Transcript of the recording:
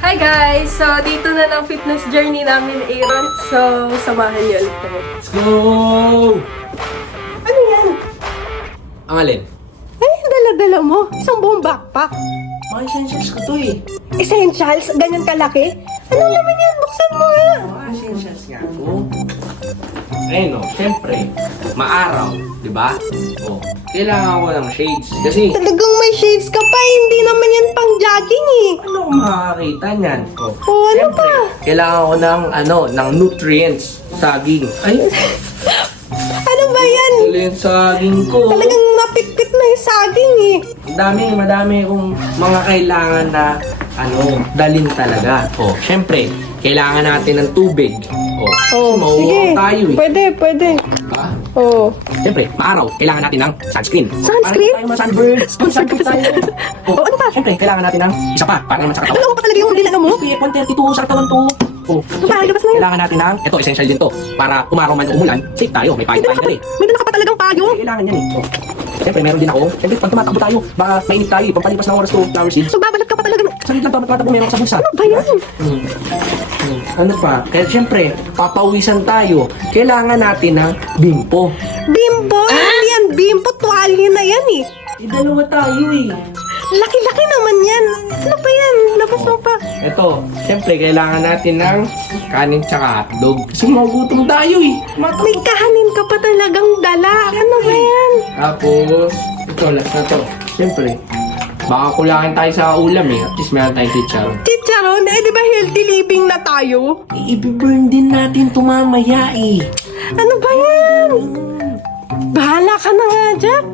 Hi guys! So, dito na ng fitness journey namin, Aaron. So, samahan niyo ulit kami. Let's go! Ano yan? Ang alin? Ay, dala-dala mo. Isang buong backpack. Mga essentials ko to eh. Essentials? Ganyan kalaki? Anong laman yan? Buksan mo nga. Mga essentials nga to. Ayun o, syempre, maaraw, di ba? O, kailangan ko ng shades. Kasi, Talagang may shades ka pa. Hindi naman yan pang jogging eh. ano ko makakakita niyan? O, Oh, ano syempre, pa? kailangan ko ng nutrients. Saging. Ay, Ano ba yan? tuloy yung saging ko. Talagang napitpit na yung saging eh. Madami kong mga kailangan na dalin talaga. O, syempre, kailangan natin ng tubig. O, Oh, sige. tayo eh. Pwede. Diba? Oh. Siyempre, maaraw, kailangan natin ng sunscreen. Sunscreen? Para hindi tayo ma-sunburn. Sunburn tayo. Oh, ano pa? Siyempre, kailangan natin ng isa pa, para naman sa katawan. Ano pa talaga yung nilala mo? SPF 132 sa katawan to. Oh, Para, labas na yun. kailangan natin ng, ito, essential din to. Para umaraw man o umulan, safe tayo. May payo tayo dali. May dala ka pa talagang payo. Kailangan yan eh. Oh. Siyempre, meron din ako. Siyempre, pag tumatakbo tayo, baka mainit tayo. Pampalipas ng oras to, flower seeds. Magbabalat ka pa talaga. Saglit lang, tumatakbo, meron ka sa bulsa. Ano ba yan? Ano pa? Kaya siyempre, papawisan tayo. Kailangan natin ng bimpo. Bimbo? Ano yan? Bimbo, tuwalya na yan eh. Dalawa tayo eh. Laki-laki naman yan. Ano pa yan? Labas mo pa. Ito, siyempre, kailangan natin ng kanin tsaka hotdog. Kasi magutom tayo eh. May kahanin ka pa talagang dala. Ano ba yan? Tapos, ito, last na to. Siyempre, baka kulangan tayo sa ulam eh. At least meron tayong chicharon. Chicharon? Eh, di ba healthy living na tayo? I-burn din natin ito mamaya eh. Ano ba yan? Bahala ka na nga dyan.